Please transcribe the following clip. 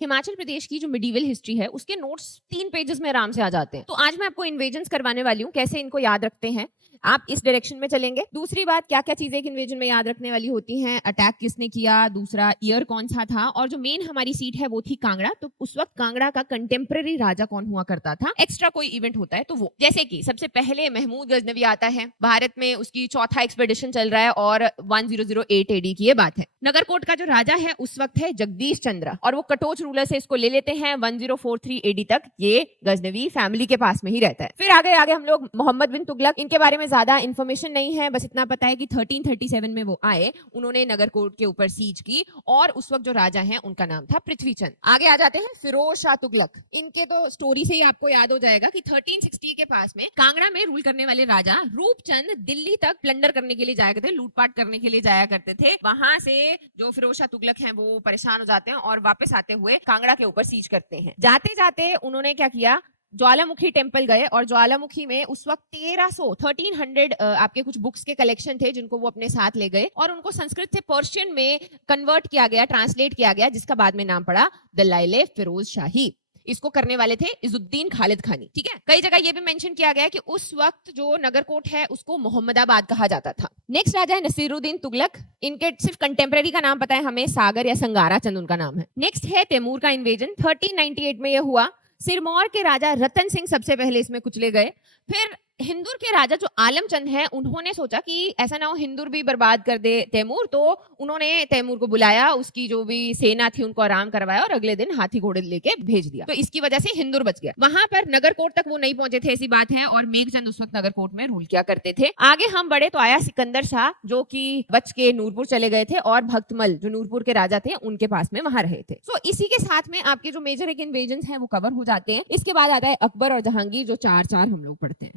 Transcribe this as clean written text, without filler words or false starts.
हिमाचल प्रदेश की जो medieval history है उसके नोट्स 3 पेजेस में आराम से आ जाते हैं। तो आज मैं आपको इन्वेजन्स करवाने वाली हूँ, कैसे इनको याद रखते हैं। आप इस डायरेक्शन में चलेंगे। दूसरी बात, क्या क्या चीजें एक इन्वेजन में याद रखने वाली होती हैं, अटैक किसने किया, दूसरा ईयर कौन सा था, और जो मेन हमारी सीट है वो थी कांगड़ा। तो उस वक्त कांगड़ा का कंटेम्प्रेरी राजा कौन हुआ करता था, एक्स्ट्रा कोई इवेंट होता है तो वो, जैसे कि सबसे पहले महमूद गजनवी आता है भारत में, उसकी चौथा एक्सपेडिशन चल रहा है और 1008 एडी की ये बात है। नगरकोट का जो राजा है उस वक्त है जगदीश चंद्र, और वो कटोच रूलर से इसको ले लेते हैं 1043 एडी तक। ये गजनवी फैमिली के पास में ही रहता है। फिर आगे आगे हम लोग मोहम्मद बिन तुगलक, इनके बारे में ज्यादा इंफॉर्मेशन नहीं है, बस इतना पता है कि 1337 में वो आए, उन्होंने नगरकोट के ऊपर सीज की, और उस वक्त जो राजा है उनका नाम था पृथ्वीचंद। आगे आ जाते हैं फिरोज शाह तुगलक। इनके तो स्टोरी से ही आपको याद हो जाएगा कि 1360 के पास में कांगड़ा में रूल करने वाले राजा रूपचंद दिल्ली तक प्लंडर करने के लिए जाया करते थे, लूटपाट करने के लिए जाया करते थे। वहां से जो फिरोज शाह तुगलक हैं वो परेशान हो जाते हैं और वापस आते हुए कांगड़ा के ऊपर सीज करते हैं। जाते जाते उन्होंने क्या किया, ज्वालामुखी टेम्पल गए, और ज्वालामुखी में उस वक्त 1300 आपके कुछ बुक्स के कलेक्शन थे जिनको वो अपने साथ ले गए, और उनको संस्कृत से पर्शियन में कन्वर्ट किया गया, ट्रांसलेट किया गया, जिसका बाद में नाम पड़ा दलाइले फिरोज शाही। इसको करने वाले थे इजुद्दीन खालिद खानी। ठीक है, कई जगह ये भी मेंशन किया गया कि उस वक्त जो नगरकोट है उसको मोहम्मदाबाद कहा जाता था। नेक्स्ट राजा है नसीरुद्दीन तुगलक। इनके सिर्फ कंटेम्प्रेरी का नाम पता है हमें, सागर या संगारा चंद उनका नाम है। नेक्स्ट है तैमूर का इन्वेजन, 1398 में ये हुआ। सिरमौर के राजा रतन सिंह सबसे पहले इसमें कुचले गए। फिर हिंदुर के राजा जो आलमचंद हैं, उन्होंने सोचा कि ऐसा ना हो हिंदुर भी बर्बाद कर दे तैमूर, तो उन्होंने तैमूर को बुलाया, उसकी जो भी सेना थी उनको आराम करवाया, और अगले दिन हाथी घोड़े लेके भेज दिया। तो इसकी वजह से हिंदुर बच गया। वहां पर नगरकोट तक वो नहीं पहुंचे थे, ऐसी बात है, और मेघचंद उस वक्त नगरकोट में रूल किया करते थे। आगे हम बढ़े तो आया सिकंदर शाह, जो कि बच के नूरपुर चले गए थे, और भक्तमल जो नूरपुर के राजा थे उनके पास में वहां रहे थे। तो इसी के साथ में आपके जो मेजर एक इन्वेजन है वो कवर हो जाते हैं। इसके बाद आता है अकबर और जहांगीर, जो 4 4 हम लोग पढ़ते हैं।